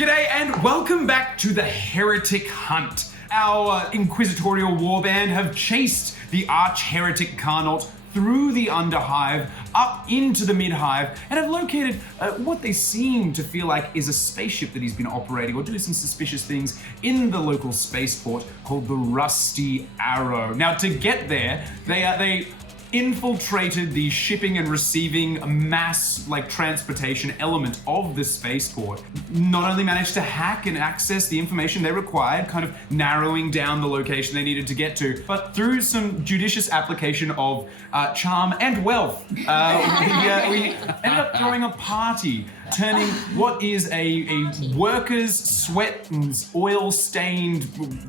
G'day and welcome back to the Heretic Hunt. Our inquisitorial warband have chased the arch-heretic Carnot through the underhive, up into the midhive, and have located what they seem to feel like is a spaceship that he's been operating or doing some suspicious things in the local spaceport called the Rusty Arrow. Now, to get there, they infiltrated the shipping and receiving mass transportation element of the spaceport. Not only managed to hack and access the information they required, kind of narrowing down the location they needed to get to, but through some judicious application of charm and wealth, we ended up throwing a party, turning what is a worker's sweat and oil-stained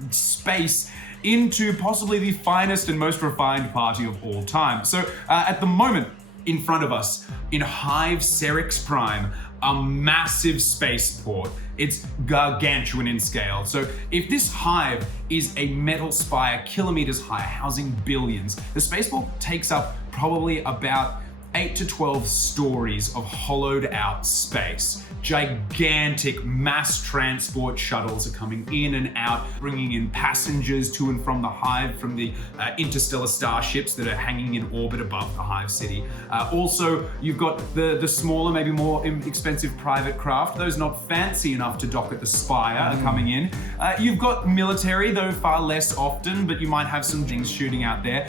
space into possibly the finest and most refined party of all time. So at the moment, in front of us, in Hive Serix Prime, a massive spaceport. It's gargantuan in scale. So if this hive is a metal spire kilometers high, housing billions, the spaceport takes up probably about 8 to 12 stories of hollowed out space. Gigantic mass transport shuttles are coming in and out, bringing in passengers to and from the hive from the interstellar starships that are hanging in orbit above the hive city. Also, you've got the smaller, maybe more expensive private craft, those not fancy enough to dock at the spire are coming in. You've got military, though far less often, but you might have some things shooting out there.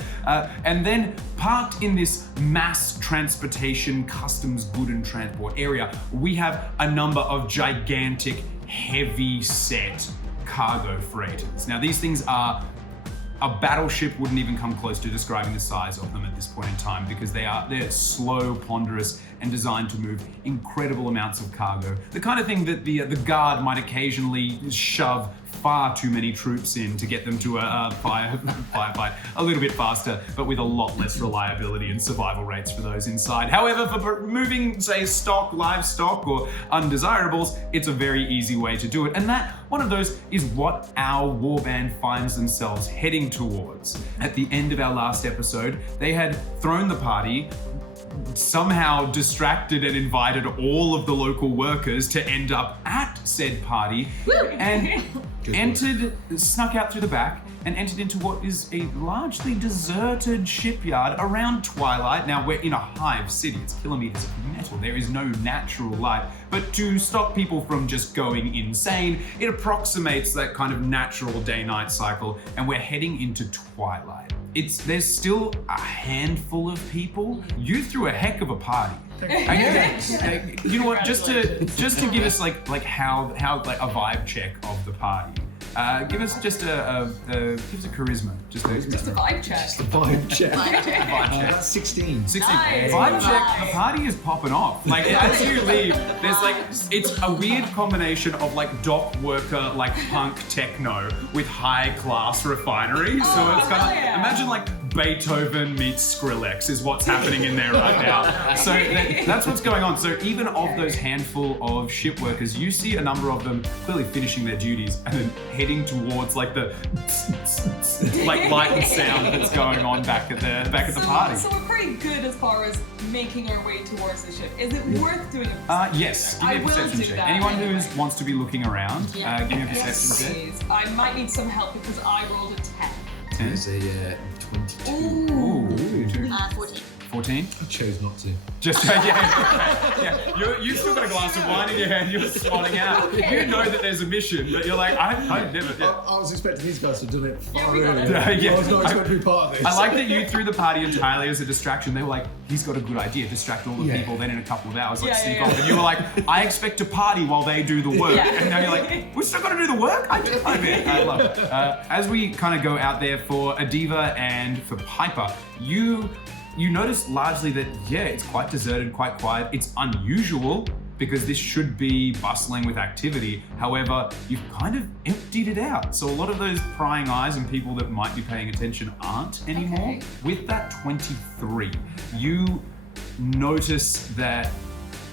And then parked in this mass transportation customs good and transport area, we have a number of gigantic heavy set cargo freighters. Now these things are, a battleship wouldn't even come close to describing the size of them at this point in time, because they're slow, ponderous, and designed to move incredible amounts of cargo. The kind of thing that the guard might occasionally shove far too many troops in to get them to a firefight a little bit faster, but with a lot less reliability and survival rates for those inside. However, for moving, say, stock, livestock, or undesirables, it's a very easy way to do it. And that, one of those, is what our warband finds themselves heading towards. At the end of our last episode, they had thrown the party, somehow distracted and invited all of the local workers to end up at said party, and snuck out through the back and entered into what is a largely deserted shipyard around twilight. Now, we're in a hive city, it's kilometers of metal, there is no natural light, but to stop people from just going insane, it approximates that kind of natural day-night cycle, and we're heading into twilight. There's still a handful of people. You threw a heck of a party. You know what? Just to give us like a vibe check of the party. Give us just a charisma. Just a vibe check. Just a vibe check. Vibe check. That's 16. 16. Nice. Vibe check. The party is popping off. As you leave, there's it's a weird combination of dock worker, punk techno with high class refinery. So it's kind of imagine Beethoven meets Skrillex is what's happening in there right now. So that's what's going on. So even of those handful of ship workers, you see a number of them clearly finishing their duties and then heading towards the light and sound that's going on back at the party. So we're pretty good as far as making our way towards the ship. Is it worth doing it? Yes. Give me a perception check. Anyone who wants to be looking around, give me a perception check. I might need some help because I rolled a 10. There's a 22. Ooh. 14. 14? I chose not to. Just you've still got a glass of wine in your hand. You're spotting out. Okay. You know that there's a mission, but you're like, I've never. Yeah. I was expecting these guys to have done it far we got earlier. it. I was not expecting to be part of this. I like that you threw the party entirely as a distraction. They were like, he's got a good idea, distract all the people, then in a couple of hours, sneak off. And you were like, I expect to party while they do the work. Yeah. And now you're like, we're still got to do the work? I love it. As we kind of go out there for Adiva and for Piper, you notice largely that, it's quite deserted, quite quiet. It's unusual because this should be bustling with activity. However, you've kind of emptied it out. So a lot of those prying eyes and people that might be paying attention aren't anymore. With that 23, you notice that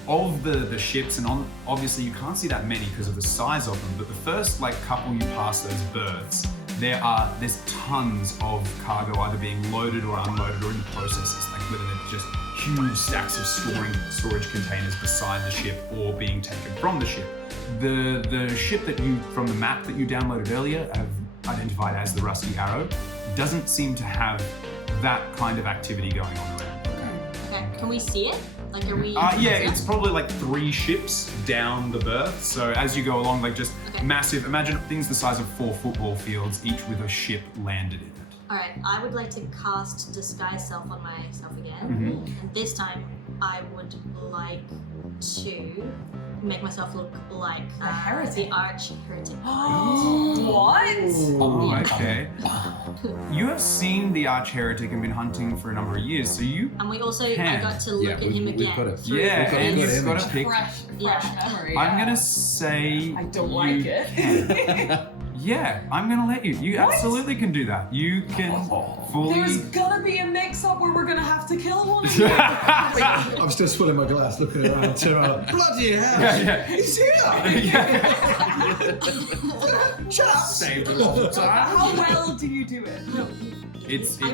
of the ships, and obviously you can't see that many because of the size of them, but the first like couple you pass those berths, there's tons of cargo either being loaded or unloaded or in the processes, like whether they're just huge stacks of storage containers beside the ship or being taken from the ship. The ship that from the map that you downloaded earlier, have identified as the Rusty Arrow, doesn't seem to have that kind of activity going on around. Okay, can we see it? Like, are we? Yeah, it's probably like 3 ships down the berth. So as you go along, like just massive, imagine things the size of 4 football fields, each with a ship landed in it. Alright, I would like to cast Disguise Self on myself again. And this time, I would like to make myself look like The Heretic. the Arch Heretic. What? Oh, okay. You have seen the Arch Heretic and been hunting for a number of years, so you And we also, I can. got to look at him we've again. got it. through Yeah, and We've got you've him. got to pick. Fresh memory. I'm yeah. gonna say I don't you like it. can. Yeah, I'm gonna let you. You What? absolutely can do that. You can fully. There's gonna be a mix-up where we're gonna have to kill one of them. I'm still swilling my glass, looking around, turn around. Bloody hell! Yeah. He's here! Chap! Saved a lot of time. How well do you do it? No, It's a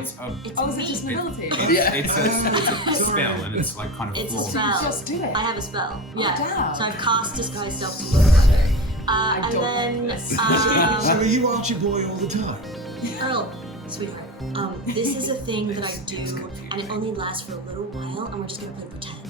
Oh, is it just an ability? it's a spell, and it's like kind of it's a flawed. spell. Just do it. I have a spell. Yeah. damn. So I've cast Disguise Self to look like it. I And don't then, like this. So are you Archie boy all the time? Earl, sweetheart, this is a thing that I do, and it only lasts for a little while, and we're just gonna play pretend.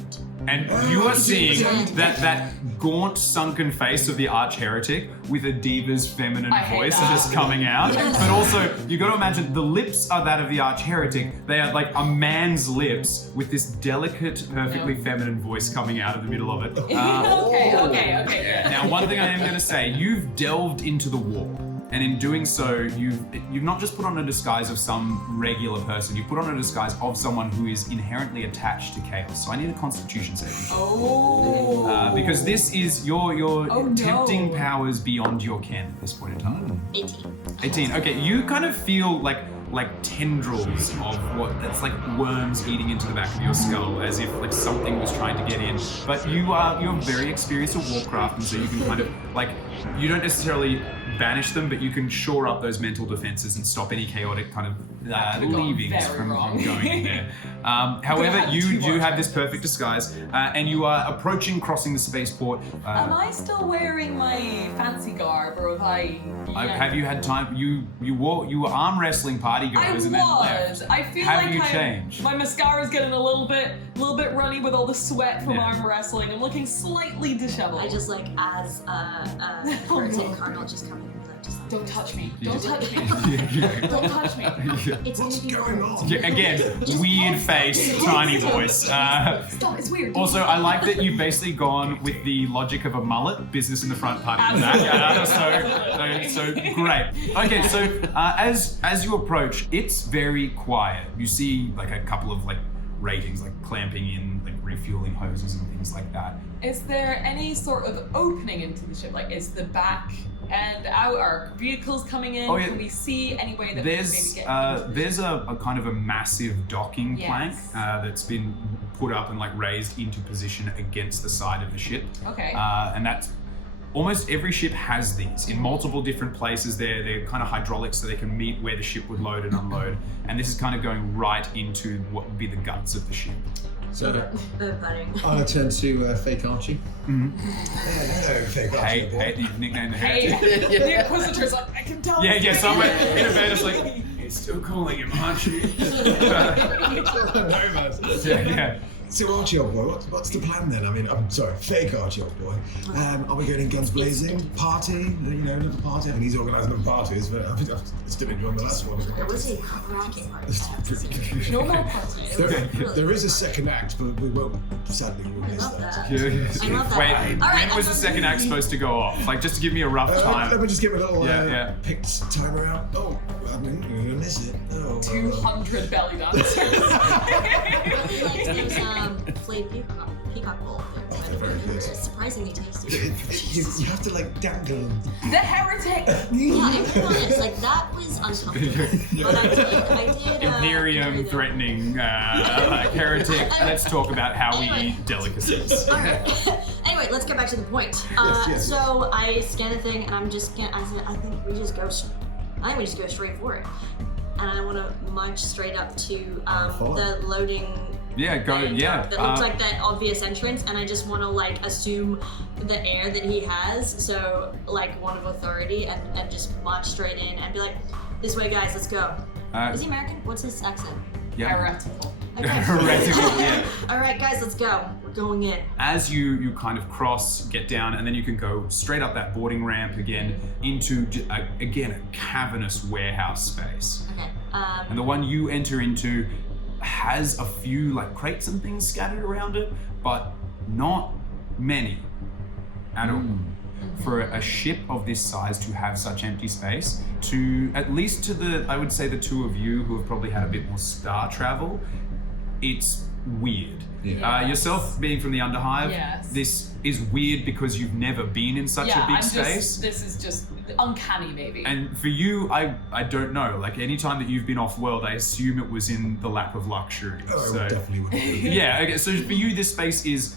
And you are seeing that gaunt, sunken face of the Arch Heretic with a diva's feminine I hate voice that. just coming out. But also, you got to imagine the lips are that of the Arch Heretic. They are like a man's lips with this delicate, perfectly feminine voice coming out of the middle of it. Okay, yeah. Now, one thing I am going to say, you've delved into the warp. And in doing so, you've not just put on a disguise of some regular person, you've put on a disguise of someone who is inherently attached to chaos. So I need a constitution saving. Oh. Because this is your Oh, no. tempting powers beyond your ken at this point in time. 18. 18. Okay, you kind of feel like tendrils of what that's like worms eating into the back of your skull, as if like something was trying to get in. But you're very experienced at Warcraft, and so you can kind of like, you don't necessarily banish them, but you can shore up those mental defenses and stop any chaotic kind of leavings very from wrong. going in there. However, had you too do much have this perfect disguise, and you are crossing the spaceport. Am I still wearing my fancy garb, or have I? Have you had time? You were arm wrestling party I goers was. and then left. I feel Have like you changed? my mascara's getting a little bit runny with all the sweat from Yeah. arm wrestling. I'm looking slightly disheveled. I just like, as a Heretic cardinal just coming in, like, just like, Don't touch me. You Don't just- touch me. Don't touch me. it's What's gonna be going fun. on? Yeah, again, weird face, tiny voice. Stop. It's weird. Also, I like that you've basically gone with the logic of a mullet, business in the front, party in the back. So great. Okay, so as you approach, it's very quiet. You see like a couple of like ratings, like clamping in, like refueling hoses and things like that. Is there any sort of opening into the ship? Like, is the back end out? Are vehicles coming in? Oh, yeah. Can we see any way that we can maybe There's get? there's a kind of a massive docking Yes. plank that's been put up and like raised into position against the side of the ship. Okay. And that's almost every ship has these in multiple different places. They're kind of hydraulics, so they can meet where the ship would load and unload. And this is kind of going right into what would be the guts of the ship. So, Budding. I'll turn to fake Archie. Hello, fake Archie. Hey, you've nicknamed the Hey, Heretic. the Inquisitor's like, I can tell. Yeah, somewhere in a bed it's like, it's still calling him Archie. yeah. So Archie, old boy, what's the plan then? I mean, I'm sorry, fake Archie, old boy. Are we going in guns blazing? Party? Another party? I mean, he's organising them parties, but I've still enjoying the last one. There was a cracking party. No more parties. There is a second act, but we won't sadly miss love that. that. I love that. Wait, All right, when was the second act supposed to go off? Like, just to give me a rough Let time. me just give a little Yeah. picked timer out. Oh, I mean, you're gonna miss it. Oh, 200 belly dancers. I really liked those flayed peacock bowl. they're very good. They're surprisingly tasty. You have to like dangle them. The Heretic. Yeah, I'm being honest, like that was uncomfortable. But I did It delirium threatening heretic. Let's talk about how we eat delicacies. Alright. Anyway, let's get back to the point. Yes. So I scan the thing, and I think we just go straight for it. And I want to march straight up to the loading. Yeah, go. Yeah. That looks like that obvious entrance, and I just want to like assume the air that he has, so like one of authority, and just march straight in and be like, "This way, guys, let's go." Is he American? What's his accent? Yeah. Heretical. Okay. Heretical, yeah. All right, guys, let's go. We're going in. As you kind of cross, get down, and then you can go straight up that boarding ramp again into again a cavernous warehouse space. Okay. And the one you enter into has a few like crates and things scattered around it, but not many at all. For a ship of this size to have such empty space, to at least to I would say the two of you who have probably had a bit more star travel, it's weird. Yeah. Yourself being from the Underhive, Yes. this is weird because you've never been in such a big space. This is just uncanny, maybe. And for you, I don't know. Like any time that you've been off world, I assume it was in the lap of luxury. Oh, So it definitely would be. yeah. Okay. So for you, this space is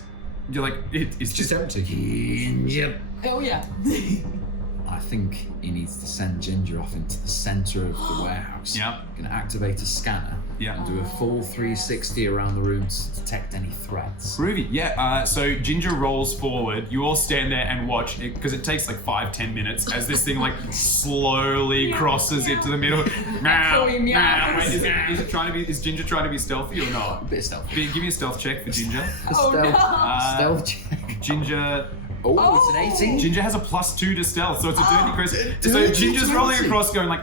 you're like it's Just empty. Ginger. Oh yeah. I think he needs to send Ginger off into the center of the warehouse. Yeah. Gonna activate a scanner. Yeah. And do a full 360 around the room to detect any threats. Groovy. Yeah. So Ginger rolls forward. You all stand there and watch it because it takes like 5-10 minutes as this thing like slowly crosses into the middle. Meow, Echoing meows. Wait, is Ginger trying to be stealthy or not? A bit of stealth. Give me a stealth check for Ginger. Oh no. Stealth check. Ginger. Oh, it's an 18. Ginger has a +2 to stealth, so it's a dirty crit. So Ginger's rolling across, going like,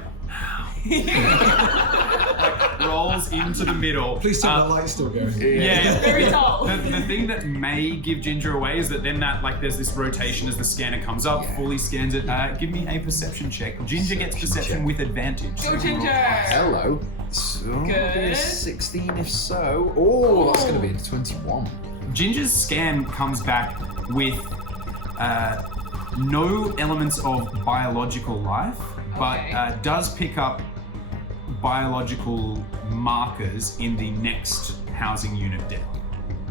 like rolls into the middle. Please tell the light's still going. Yeah. Very tall. The thing that may give Ginger away is that then there's this rotation as the scanner comes up, fully scans it. Give me a perception check. Ginger gets perception with advantage. Go Ginger. Hello. So Good. 16 if so. Oh, that's gonna be a 21. Ginger's scan comes back with no elements of biological life, but Okay. does pick up biological markers in the next housing unit down.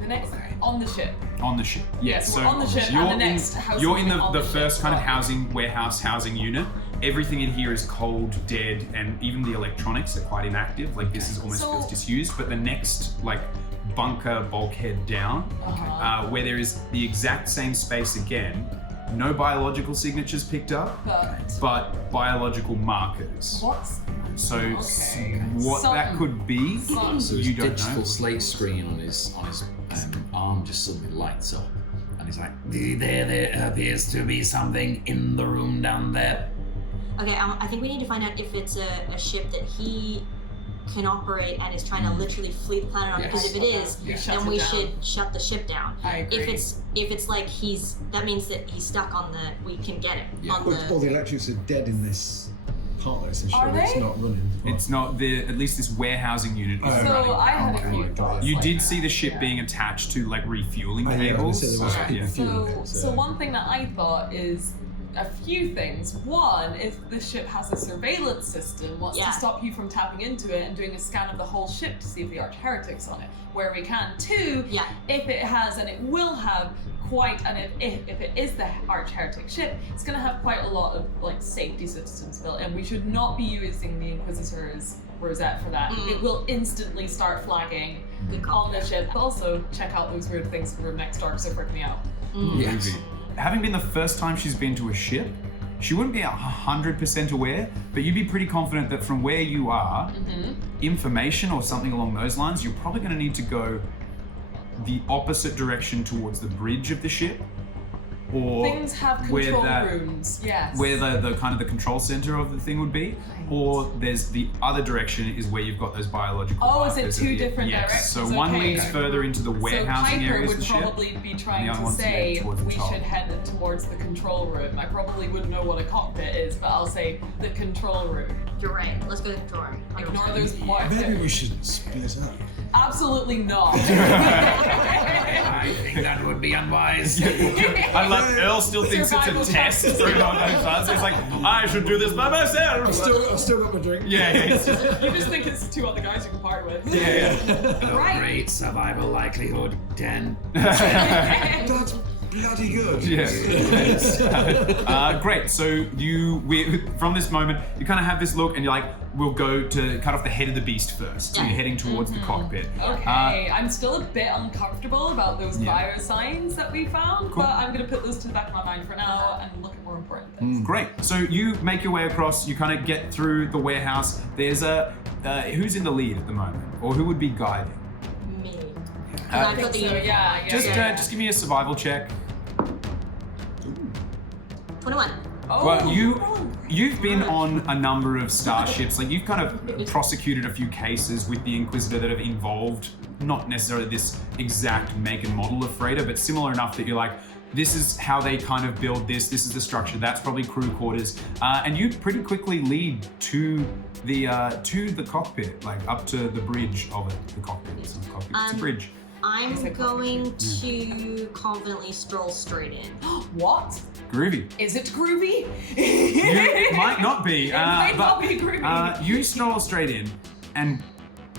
The next on the ship. On the ship. Yes, we're on the ship, and the next housing you're in unit on the the first ship. kind of housing unit. Everything in here is cold, dead, and even the electronics are quite inactive. Like this is almost So- feels disused. But the next like bunker bulkhead down, where there is the exact same space again, no biological signatures picked up, but biological markers. What's So Okay. what that Something. could be, So his you don't digital know. slate screen on his arm just suddenly lights up, and he's like, "There appears to be something in the room down there." Okay, I think we need to find out if it's a ship that he can operate and is trying to literally flee the planet on. Yes. Because if it is, Yes. then Shut we it down. should shut the ship down. I agree. If it's like that means that he's stuck on we can get him Yeah. on All the electrics are dead in this part though, so Are sure it's they? not running. It's not at least this warehousing unit isn't So running. I had a Okay. few thoughts. You like did that. see the ship Yeah. being attached to like refueling Oh, yeah, I was gonna cables. say there was Yeah. fueling So it, one thing that I thought is a few things. One, if the ship has a surveillance system, what's Yeah. to stop you from tapping into it and doing a scan of the whole ship to see if the arch heretic's on it, where we can. Two, Yeah. if it has, and it will have quite, and if it is the arch heretic ship, it's going to have quite a lot of like safety systems built in. We should not be using the Inquisitor's rosette for that. It will instantly start flagging Good call. on the ship. Also, check out those weird things from room next door because they're freaking me out. Yes. Having been the first time she's been to a ship, she wouldn't be 100% aware, but you'd be pretty confident that from where you are, information or something along those lines, you're probably going to need to go the opposite direction towards the bridge of the ship, or Things have where control that- rooms, yes. where the kind of the control center of the thing would be, or there's the other direction is where you've got those biological Oh, is it markers two at the- different yes. directions? So one Okay. leads further into the warehousing so Piper areas of would the ship. probably be trying the other to one's say towards the we top. should head towards the control room. I probably wouldn't know what a cockpit is, but I'll say the control room. You're right. Let's go to the drawer. Ignore those Maybe we markers. should split up. Absolutely not. I think that would be unwise. I love Earl still thinks Survival it's a test. So he's like, I should do this by myself. I've still got my drink. Yeah. It's just, You just think it's 2 other guys you can party with. yeah. Right. Great survival likelihood, 10. That's bloody good. Yes. Great. So from this moment, you kind of have this look, and you're like, we'll go to cut off the head of the beast first. So you're heading towards the cockpit. Okay, I'm still a bit uncomfortable about those bio signs that we found, Cool. but I'm gonna put those to the back of my mind for now and look at more important things. Great. So you make your way across. You kind of get through the warehouse. There's who's in the lead at the moment, or who would be guiding? Me. I think so, yeah. Just give me a survival check. 21. Oh, Well, you've been on a number of starships. Like you've kind of prosecuted a few cases with the Inquisitor that have involved not necessarily this exact make and model of freighter, but similar enough that you're like, this is how they kind of build this. This is the structure. That's probably crew quarters, and you pretty quickly lead to the cockpit, like up to the bridge of it. The cockpit. It's not a cockpit. It's a bridge. I'm going to confidently stroll straight in. What? Groovy. Is it groovy? You might not be. It might but, not be groovy. You stroll straight in, and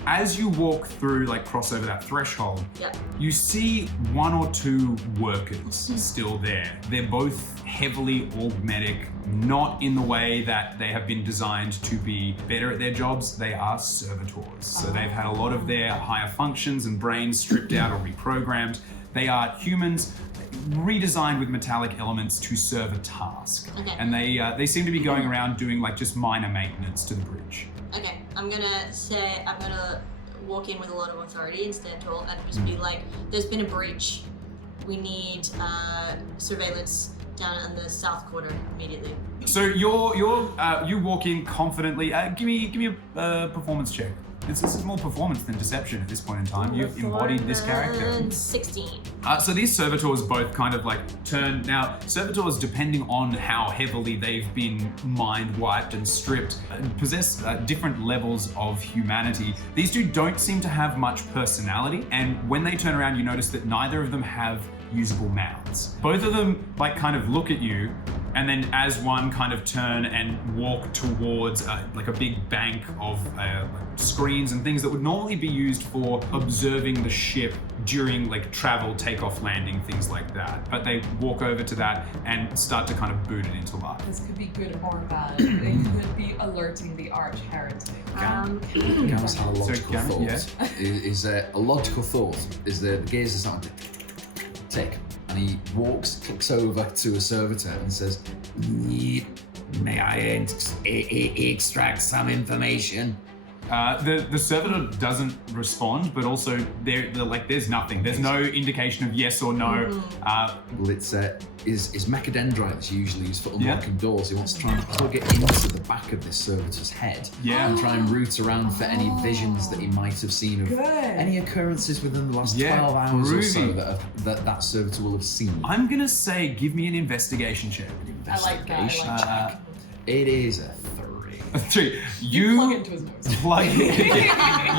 as you walk through, like cross over that threshold, Yep. you see 1 or 2 workers still there. They're both heavily augmetic, not in the way that they have been designed to be better at their jobs. They are servitors. So they've had a lot of their higher functions and brains stripped out or reprogrammed. They are humans redesigned with metallic elements to serve a task. Okay. And they seem to be going around doing like just minor maintenance to the bridge. Okay, I'm gonna walk in with a lot of authority and stand tall and just be like, there's been a breach. We need surveillance down in the south quarter immediately. So you walk in confidently. Give me a performance check. This is more performance than deception at this point in time. You've embodied this character. 16. So these servitors both kind of like turn. Now, servitors, depending on how heavily they've been mind wiped and stripped, possess different levels of humanity. These two don't seem to have much personality, and when they turn around, you notice that neither of them have usable mouths. Both of them like kind of look at you, and then as one kind of turn and walk towards like a big bank of like screens and things that would normally be used for observing the ship during like travel, takeoff, landing, things like that. But they walk over to that and start to kind of boot it into life. This could be good or bad. They could be alerting the arch heretic. Gams had a logical Gams, thought. Is a logical thought is the gaze is not tick, and he clicks over to a servitor and says, "May I extract some information?" The servitor doesn't respond, but also there's nothing. There's no indication of yes or no. Well, it's mechadendrite that's usually used for unlocking doors. He wants to try and plug it into the back of this servitor's head and try and root around for any visions that he might have seen of any occurrences within the last 12 hours or so that servitor will have seen. I'm gonna say, give me an investigation check. I like that. It is a 3. You plug into his nose.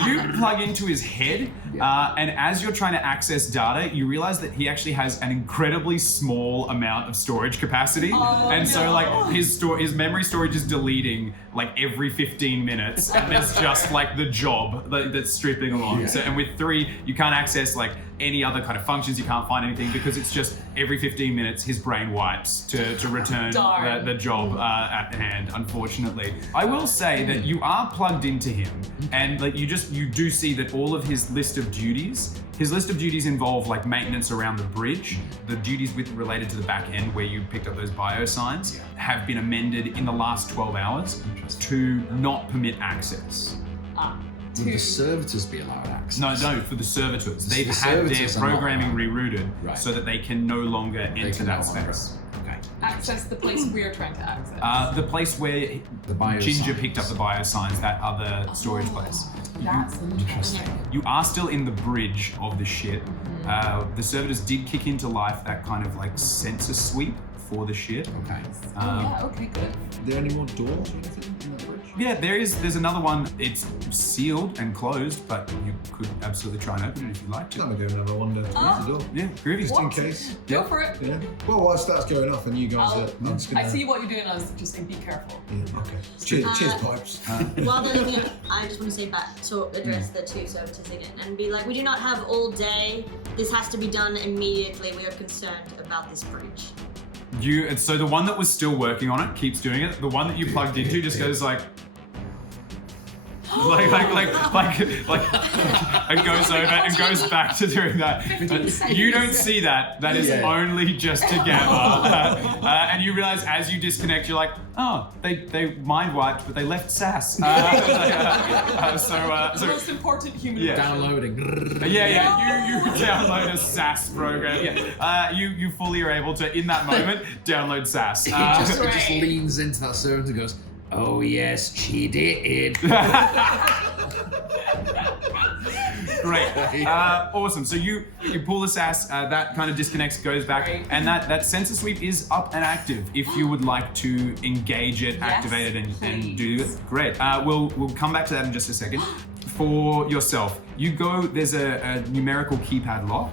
You plug into his head, and as you're trying to access data, you realize that he actually has an incredibly small amount of storage capacity, so like his memory storage is deleting like every 15 minutes, and there's just like the job that's stripping along. So, and with 3, you can't access like any other kind of functions. You can't find anything because it's just every 15 minutes his brain wipes to return the job at hand, unfortunately. I will say that you are plugged into him, and like you do see that all of his list of duties involve like maintenance around the bridge. The duties related to the back end where you picked up those bio signs have been amended in the last 12 hours to not permit access. Would the servitors be allowed access? No, for the servitors. They've had their programming rerouted so that they can no longer enter that space. Okay. Access the place we're trying to access. The place where Ginger picked up the bio signs, that other storage place. That's interesting. You are still in the bridge of the ship. The servitors did kick into life that kind of like sensor sweep for the ship. Okay. Okay, good. Are there any more doors or anything in the bridge? Yeah, there's another one. It's sealed and closed, but you could absolutely try and open it if you'd like to. I'm gonna go and have a wander towards the door. Yeah, groovy. Just in case. Go for it. Yeah. Well, while that's going off and you guys are... I'm just gonna... I see what you're doing. I was just saying, be careful. Yeah, okay. Cheers, pipes. While they're looking at, I just want to say back, so address the two servitors again and be like, we do not have all day. This has to be done immediately. We are concerned about this breach. So the one that was still working on it keeps doing it. The one that you plugged into just goes like and goes over and goes back to doing that. You don't see that. That is only just to gather. And you realize as you disconnect, you're like, oh, they mind wiped, but they left SAS. The most important human emotion. Downloading. You download a SAS program. You fully are able to, in that moment, download SAS. It just leans into that servant and goes, oh yes, she did. Great. Awesome. So you pull the SAS, that kind of disconnects, goes back, and that sensor sweep is up and active. If you would like to engage it, activate it, and do it, great. We'll come back to that in just a second. For yourself, you go. There's a numerical keypad lock.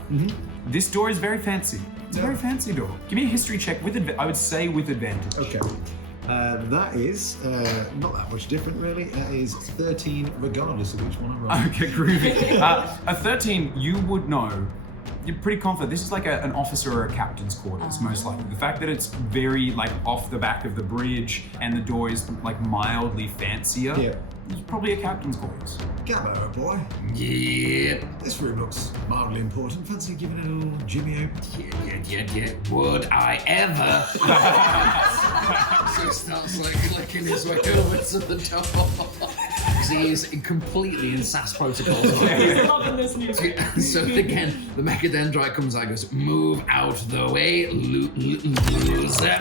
This door is very fancy. It's a very fancy door. Give me a history check with I would say with advantage. Okay. That is not that much different, really. That is 13, regardless of which one I roll. Okay, groovy. A 13, you would know. You're pretty confident. This is like an officer or a captain's quarters, most likely. The fact that it's very like off the back of the bridge and the door is like mildly fancier. Yeah. It's probably a captain's quarters. Gabbo, boy. Yeah. This room looks mildly important. Fancy giving it a little jimmy open? Yeah. Would I ever? So he starts like clicking his way over to the door. He is completely in SAS protocols. He's loving this news. So again, the mechadendrite comes out and goes, move out the way, loser.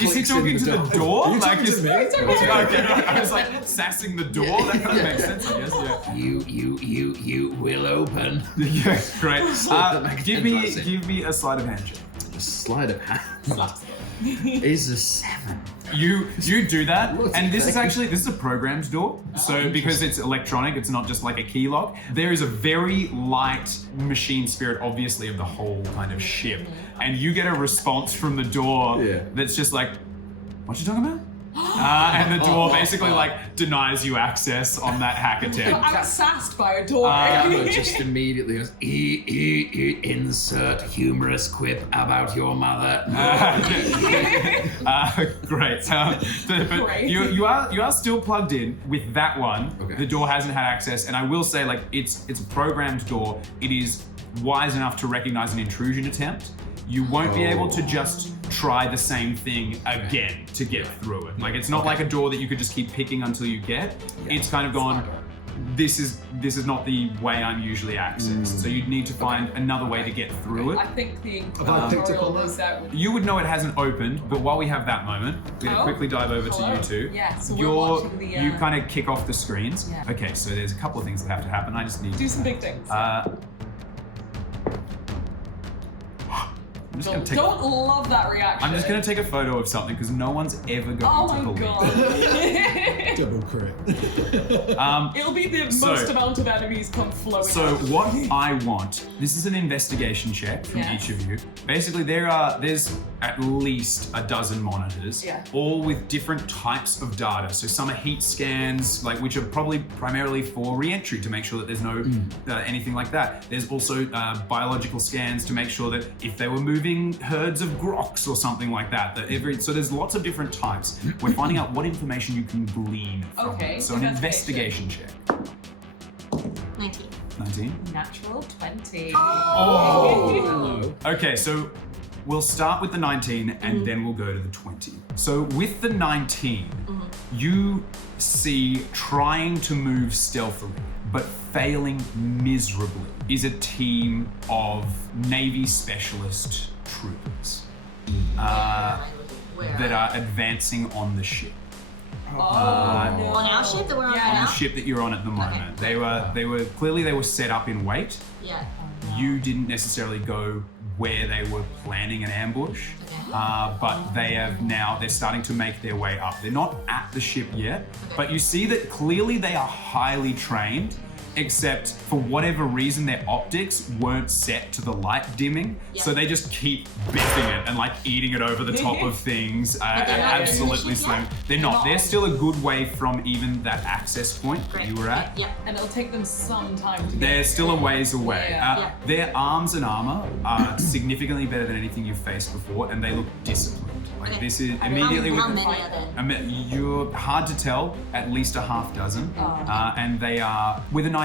Is he talking to the door? Are you talking to me? Okay, I was like sassing the door. That kind of makes sense, I guess. Yeah. You will open. Yeah, great. Give me a sleight of hand check. A sleight of hand is a 7. You do that, and this is a programmed door. So because it's electronic, it's not just like a key lock. There is a very light machine spirit, obviously, of the whole kind of ship, and you get a response from the door that's just like, "What you talking about?" And the door basically like denies you access on that hack attempt. I was sassed by a door. Just immediately goes, insert humorous quip about your mother. Great. But you are still plugged in with that one. Okay. The door hasn't had access, and I will say, like, it's a programmed door. It is wise enough to recognize an intrusion attempt. You won't be able to just try the same thing again to get through it. Like, it's not like a door that you could just keep picking until you get. It's kind of gone, this is not the way I'm usually accessed. So you'd need to find another way to get through it. I think the Tactical knows that. You would know it hasn't opened, but while we have that moment, we're gonna quickly dive over to you two. Yeah, so we're watching the, you kind of kick off the screens. Yeah. Okay, so there's a couple of things that have to happen. I just need do some big things. I'm just gonna don't love that reaction. I'm just gonna take a photo of something because no one's ever going to believe it. Double crit. It'll be the most amount of enemies come flowing. So what I want, this is an investigation check from each of you. Basically, there's at least a dozen monitors, all with different types of data. So some are heat scans, like which are probably primarily for re-entry to make sure that there's no anything like that. There's also biological scans to make sure that if they were moving herds of groks or something like that, so there's lots of different types. We're finding out what information you can glean from it. So an investigation check. 19. 19. Natural 20. Oh! Okay, so we'll start with the 19 and then we'll go to the 20. So with the 19, you see trying to move stealthily, but failing miserably, is a team of Navy specialist troopers that are advancing on the ship. On our ship that we're on right On now? the ship that you're on at the moment. They were clearly set up in wait. Yeah. You didn't necessarily go where they were planning an ambush. But they're starting to make their way up. They're not at the ship yet, but you see that clearly they are highly trained, except for whatever reason their optics weren't set to the light dimming, so they just keep biffing it and like eating it over the top of things. And absolutely slim. They're not. They're still a good way from even that access point that you were at. And it'll take them some time to get They're still a ways away. Yeah. Their arms and armor are significantly better than anything you've faced before, and they look disciplined. Like this is immediately How with many are there? you're hard to tell, at least a half dozen, and they are with a 19.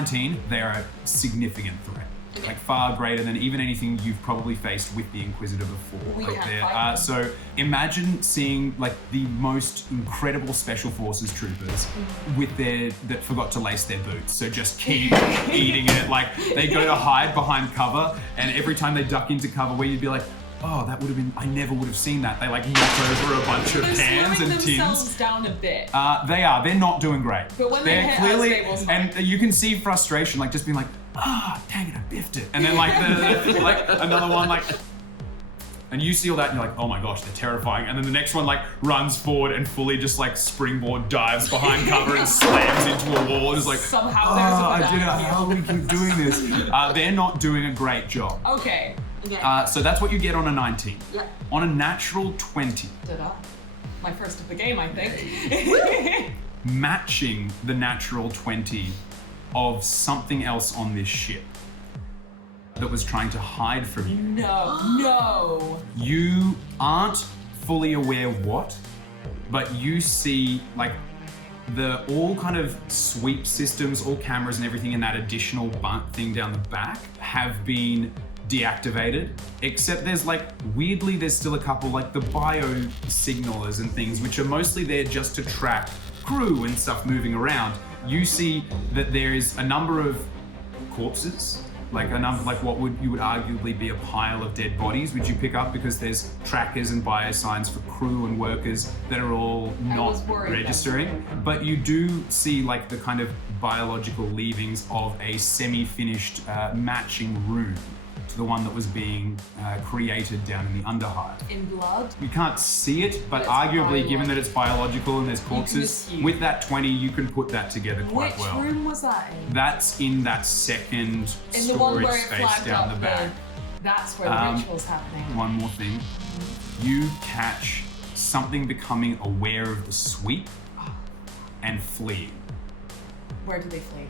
They are a significant threat, like far greater than even anything you've probably faced with the Inquisitor before. We Like can't fight them. so imagine seeing like the most incredible Special Forces troopers with that forgot to lace their boots, so just keep eating it. Like they go to hide behind cover, and every time they duck into cover, where you'd be like, oh, that would have been, I never would have seen that. They like knock over a bunch of pans and themselves tins. down a bit. They're not doing great. But when they they're hit clearly, us, they will and you can see frustration, like just being like, dang it, I biffed it. And then like like another one like, and you see all that and you're like, oh my gosh, they're terrifying. And then the next one like runs forward and fully just like springboard dives behind cover and slams into a wall. And is like, somehow there's a banana here. how do we keep doing this? They're not doing a great job. Okay. So that's what you get on a 19. Yep. On a natural 20, Ta-da. My first of the game, I think. matching the natural 20 of something else on this ship that was trying to hide from you. No. You aren't fully aware what, but you see like the all kind of sweep systems, all cameras and everything in that additional bunt thing down the back have been deactivated, except there's like weirdly there's still a couple like the bio signalers and things which are mostly there just to track crew and stuff moving around. You see that there is a number of corpses, like a number, like what you would arguably be a pile of dead bodies, which you pick up because there's trackers and biosigns for crew and workers that are all not registering. But you do see like the kind of biological leavings of a semi-finished matching room to the one that was being created down in the underhive. In blood? You can't see it, but It's arguably, given biological. that it's biological and there's corpses, assume. with that 20, you can put that together quite Which well. room was that in? That's in that second In the one storage where it space flagged down up the back. That's where the ritual's happening. One more thing. You catch something becoming aware of the sweep and fleeing. Where do they flee?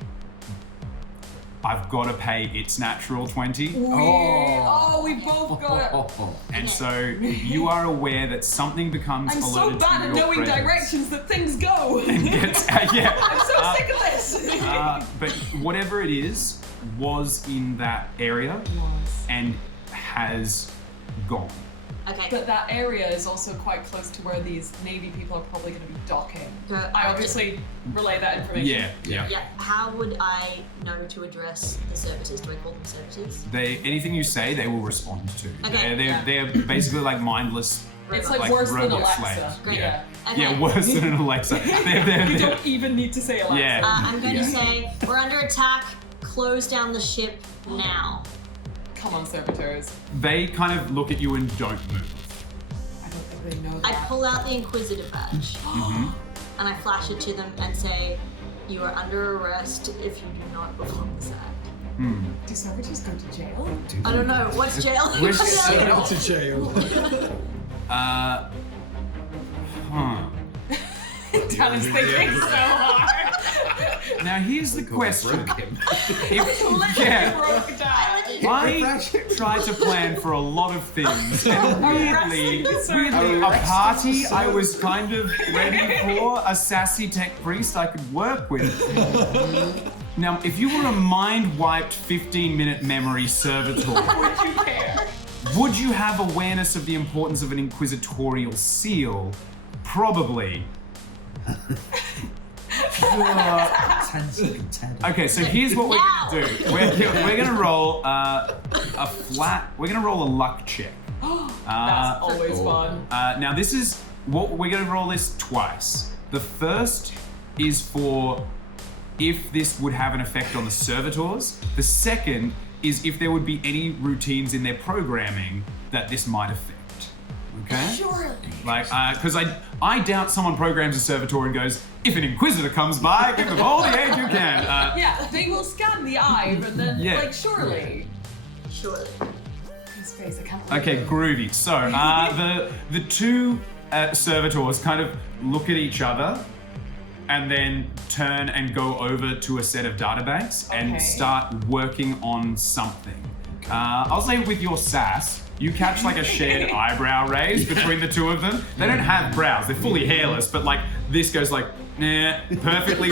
I've got to pay its natural 20. Oh, we both got it. And so you are aware that something becomes I'm so alerted bad to at your knowing presence. directions that things go. And gets, yeah. I'm so sick of this. But whatever it is was in that area and has gone. Okay. But that area is also quite close to where these Navy people are probably going to be docking. I obviously relay that information. Yeah. Yeah. How would I know to address the servitors? Do I call them servitors? Anything you say, they will respond to. Okay. They're basically like mindless. It's like worse than robot Alexa. slaves. Great. Yeah. Okay. Yeah, worse than an Alexa. You don't even need to say Alexa. Yeah. I'm going to say we're under attack. Close down the ship now. Come on, servitors. They kind of look at you and don't move. I don't think they know I that. pull out the Inquisitor badge and I flash it to them and say, "You are under arrest if you do not perform this act." Do servitors go to jail? I don't know. What's jail? Wish- Send out to jail. Darren's thinking so hard. Now here's the question. Broke him. Literally Yeah. broke down. I tried to plan for a lot of things, and weirdly, Arresting a party I was kind of ready for, a sassy tech priest I could work with. Now, if you were a mind-wiped 15-minute memory servitor, Would you care? would you have awareness of the importance of an inquisitorial seal? Probably. 10 seconds. 10. Okay, so here's what we're gonna do. We're gonna roll we're gonna roll a luck check. That's always fun. Now this is what we're gonna roll this twice. The first is for if this would have an effect on the servitors. The second is if there would be any routines in their programming that this might affect. Okay? Surely. Like, because I doubt someone programs a servitor and goes, if an Inquisitor comes by, give them all the aid you can. Yeah, they will scan the eye, but then, like, surely. Surely. His face, I can't believe Okay, it. groovy. So, the two servitors kind of look at each other and then turn and go over to a set of databanks and start working on something. I'll say with your sass, you catch like a shared eyebrow raise between the two of them. They don't have brows, they're fully hairless, but like this goes like, nah, perfectly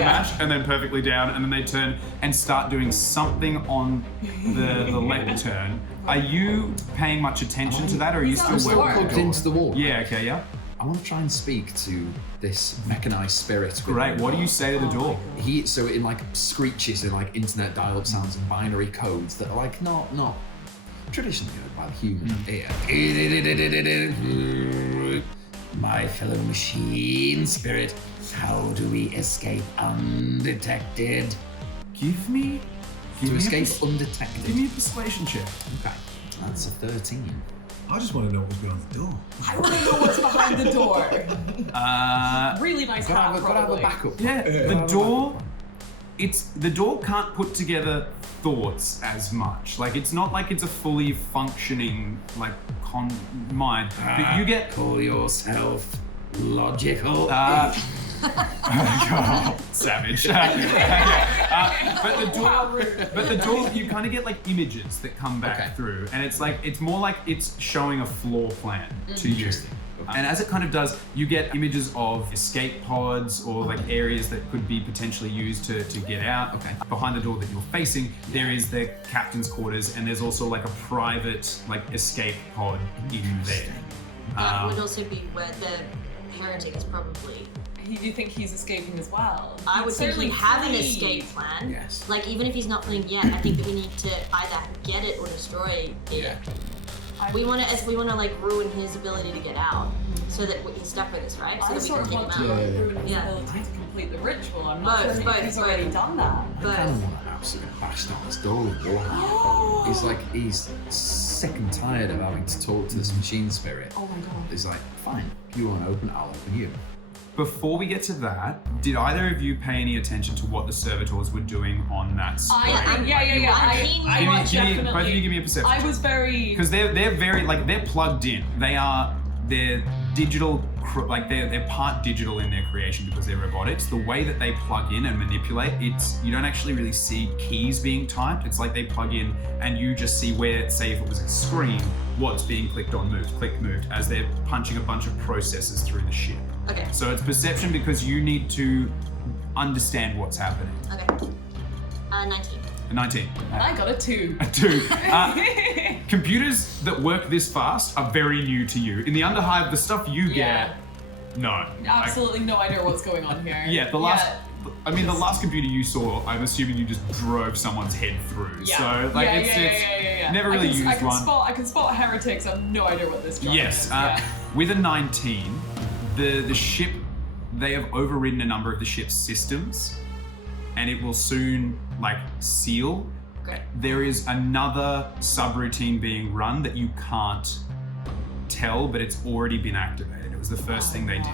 matched, and then perfectly down, and then they turn and start doing something on the lectern. Are you paying much attention to that, or are you still working plugged with the door? into the wall. Yeah, okay, yeah. I want to try and speak to this mechanized spirit. Great, what do you say to the door? So it like screeches in like internet dial-up sounds and binary codes that are like not traditionally heard by the human ear. My fellow machine spirit, how do we escape undetected? Give me Undetected. Give me a persuasion check. Okay, that's a 13. I just want to know what's behind the door. I want to know what's behind the door. Really nice hat, Gotta have a probably. backup. Yeah, the door can't put together thoughts as much. Like it's not like it's a fully functioning like mind. But you get Call yourself logical. God, savage. But the door, you kind of get like images that come back through, and it's more like it's showing a floor plan to you. And as it kind of does, you get images of escape pods or like areas that could be potentially used to get out. Okay. Behind the door that you're facing, there is the captain's quarters, and there's also like a private like escape pod in there. That would also be where the heretic is probably. Do you think he's escaping as well? I would think he'd have an escape plan. Yes. Like even if he's not fleeing yet, I think that we need to either get it or destroy it. Yeah. We want to like ruin his ability to get out, so that he's stuck with us, right? So I that we sort can of kick want him to out. ruin his Yeah. ability to complete the ritual. I'm not sure Both, if he's both. already done that. I kind of want to absolutely bash down this door with Warhammer. He's sick and tired of having to talk to this machine spirit. Oh my god. He's like, fine, if you want to open it, I'll open you. Before we get to that, did either of you pay any attention to what the servitors were doing on that screen? I'm keen to watch. Both of you give me a perception. I was very. Because they're very like they're plugged in. They're digital, like they're part digital in their creation because they're robotics. The way that they plug in and manipulate, you don't actually really see keys being typed. It's like they plug in and you just see where, say if it was a screen, what's being clicked on, moved as they're punching a bunch of processes through the ship. Okay. So it's perception because you need to understand what's happening. Okay. 19. 19. And I got a 2. A 2. Computers that work this fast are very new to you. In the Underhive, the stuff you get, no. Absolutely no idea what's going on here. Yeah, the last computer you saw, I'm assuming you just drove someone's head through. Yeah. So like it's never really used one. I can spot heretics. I have no idea what this job Yes. is. Yeah. With a 19, the ship, they have overridden a number of the ship's systems, and it will soon like seal. Great. There is another subroutine being run that you can't tell, but it's already been activated. It was the first thing they did.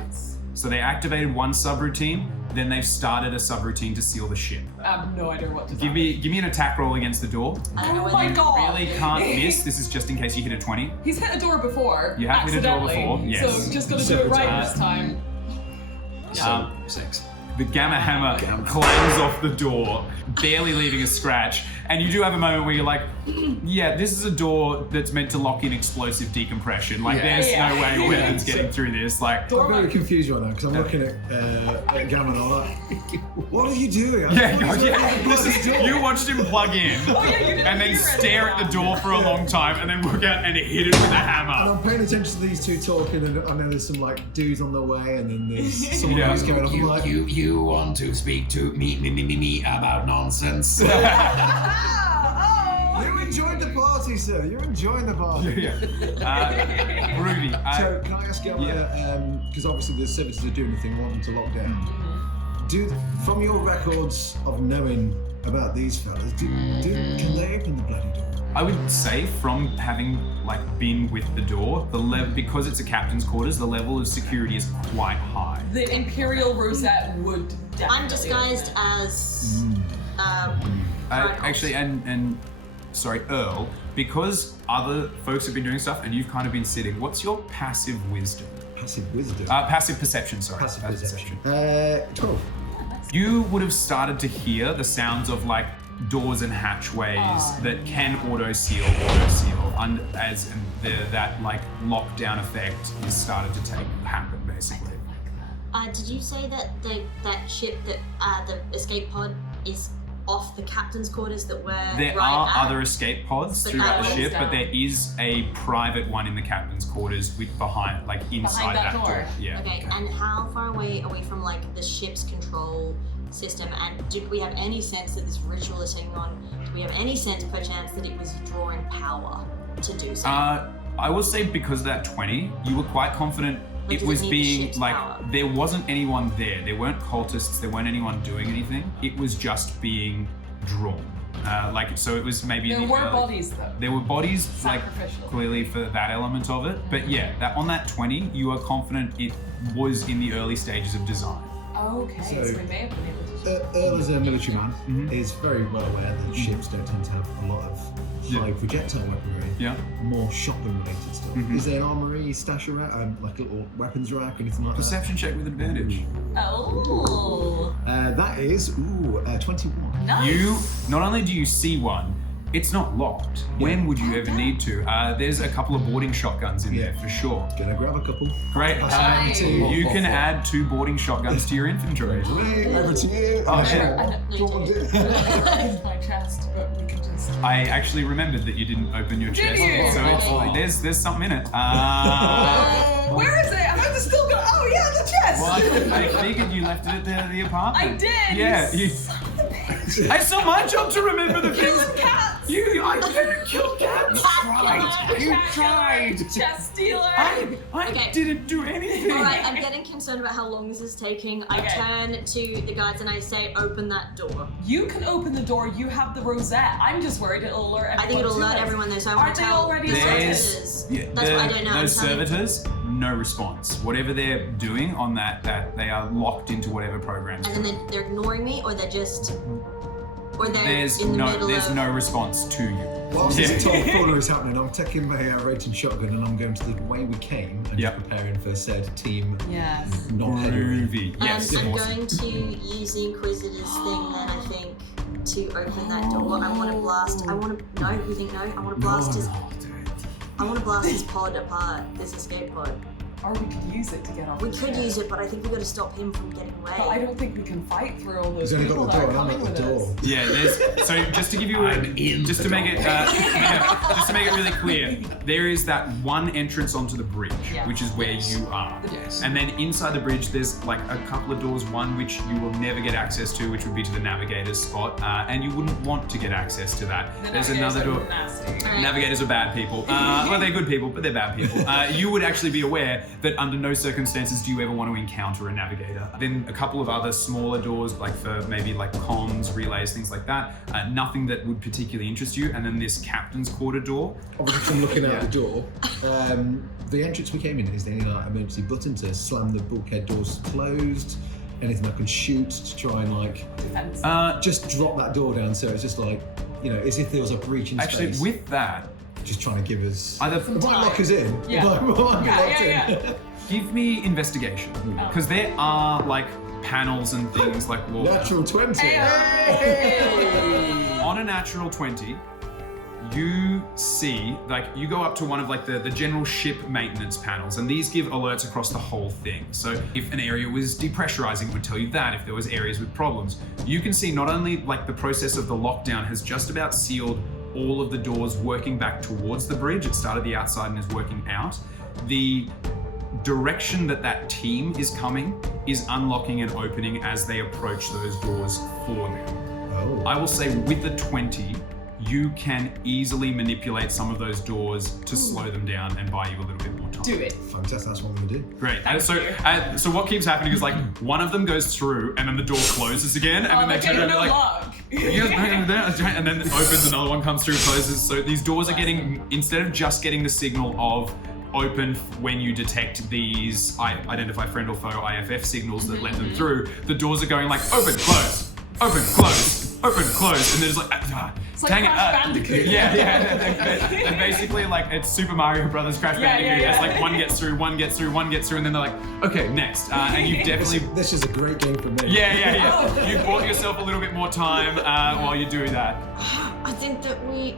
So they activated one subroutine, then they've started a subroutine to seal the ship. I have no idea what to do. Give me an attack roll against the door. I don't know Oh my whether god! Really can't miss. This is just in case you hit a 20. He's hit a door before. You have hit a door accidentally, before, yes. So just gotta do it right this time. So, 6. The gamma hammer clangs off the door, barely leaving a scratch. And you do have a moment where you're like, yeah, this is a door that's meant to lock in explosive decompression. Like, there's no way a weapon's getting through this. Like, I'm very confused right now because I'm looking at Gamma and I'm like, what are you doing? You watched him plug in and then stare at the door for a long time and then look out and hit it with a And hammer. I'm paying attention to these two talking, and I know there's some like dudes on the way, and then there's someone who's coming up. I'm like, You want to speak to me about nonsense? you enjoyed the party, sir. You're enjoying the party. Rudy, So can I ask Gamma, because obviously the services are doing the thing, want them to lock down. From your records of knowing about these fellas. Can they open the bloody door? I would say from having been with the door, the level, because it's a captain's quarters, the level of security is quite high. The Imperial Rosette would definitely. I'm disguised as. Actually, and sorry, Earl, because other folks have been doing stuff and you've kind of been sitting, what's your passive wisdom? Passive wisdom? Passive perception, sorry. Passive perception. 12. You would have started to hear the sounds of doors and hatchways that can auto-seal, and that lockdown effect is started to happen, basically. Did you say that that ship, that the escape pod, is off the captain's quarters that we're There right are at? other escape pods But throughout the that ship, one's but there is a private one in the captain's quarters inside that that door. door. Yeah. Okay, and how far away are we from the ship's control system? And do we have any sense that this ritual is taking on? Do we have any sense, perchance, that it was drawing power to do so? I will say because of that 20, you were quite confident Like, it does was it need the being ship's power? there wasn't anyone there. There weren't cultists. There weren't anyone doing anything. It was just being drawn. So it was maybe There were bodies though. There were bodies, Sacrificial. clearly for that element of it. But yeah, on that 20, you are confident it was in the early stages of design. Okay, so we may have been able to. Earl, as a military man, is very well aware that ships don't tend to have a lot of high projectile weaponry. Yeah. More shotgun-related stuff. Is there an armory, stash around, a little weapons rack, anything like Perception check with advantage. Oh. that? That is 21. Nice. You not only do you see one, it's not locked. When would you ever need to? There's a couple of boarding shotguns in there for sure. Gonna grab a couple. Great. Nice. You can add 2 boarding shotguns to your inventory. Hey, over to you. Oh, I yeah. don't in my chest, but we can just. I actually remembered that you didn't open your chest, you? so it's there's something in it. Where is it? Am I still going? Oh yeah, the chest. Well, I figured you left it at the apartment. I did. Yeah. You son of a bitch. It's not my job to remember the things. Killing cats. I didn't kill cats. You tried. Chest stealer. I Okay. didn't do anything. Alright, I'm getting concerned about how long this is taking. I Okay. turn to the guards and I say, open that door. You can open the door. You have the rosette. I'm just worried it'll alert everyone. I think it'll to alert it. everyone though, so I want Aren't to they tell already the alerted? servitors. Yeah, That's what I don't know. Those I'm telling- servitors, no response. Whatever they're doing on that they are locked into whatever programs. And then they're ignoring me, or they're just, or they're There's in the middle of. no response to you. Whilst this tomfoolery is happening, I'm taking my rating shotgun and I'm going to the way we came and Yep. preparing for said team Yes. non-headery. Groovy. Yes. I'm awesome. going to use the Inquisitor's thing then, I think, to open that door. I want to blast. I want to. No, you think no? I want to blast his. I want to blast his pod apart. This escape pod. Or we could use it to get off. We the could ship. use it, but I think we got to stop him from getting away. But I don't think we can fight through all those He's only people got the that door, are I'm coming at the with door. us. Yeah, there's so just to give you just to make it really clear, there is that one entrance onto the bridge, Yeah. which is where you are. Yes. And then inside the bridge, there's a couple of doors. One which you will never get access to, which would be to the navigator's spot, and you wouldn't want to get access to that. The There's navigators another are door. Nasty. Alright. Navigators are bad people. Well, they're good people, but they're bad people. You would actually be aware that under no circumstances do you ever want to encounter a navigator. Then a couple of other smaller doors, for maybe comms, relays, things like that. Nothing that would particularly interest you. And then this captain's quarter door. Obviously, from looking out the door, the entrance we came in, is there any emergency button to slam the bulkhead doors closed? Anything I can shoot to try and Defense. just drop that door down so it's just as if there was a breach in Actually, space. with that, just trying to give us. either It might lock us in. Yeah. It might be locked Yeah. in. give me investigation. Because there are panels and things wall. Natural 20. On a natural 20, you see, you go up to one of the general ship maintenance panels, and these give alerts across the whole thing. So if an area was depressurizing, it would tell you that. If there was areas with problems, you can see not only the process of the lockdown has just about sealed all of the doors working back towards the bridge. It started the outside and is working out. The direction that team is coming is unlocking and opening as they approach those doors for them. Oh. I will say with the 20, you can easily manipulate some of those doors to slow them down and buy you a little bit more time. Do it. Fantastic, that's what I'm going to do. Great. So what keeps happening is one of them goes through and then the door closes again, and then they turn around and they're luck. And then it opens, another one comes through, closes. So these doors are getting, instead of just getting the signal of open when you detect these identify friend or foe IFF signals that let them through, the doors are going like open, close, open, close, open, close, and they're just like, It's like Crash Bandicoot. And basically like it's Super Mario Brothers Crash Bandicoot. Yeah. It's like one gets through, and then they're like, okay, next. And you've definitely... This is a great game for me. Yeah. You bought yourself a little bit more time while you do that. I think that we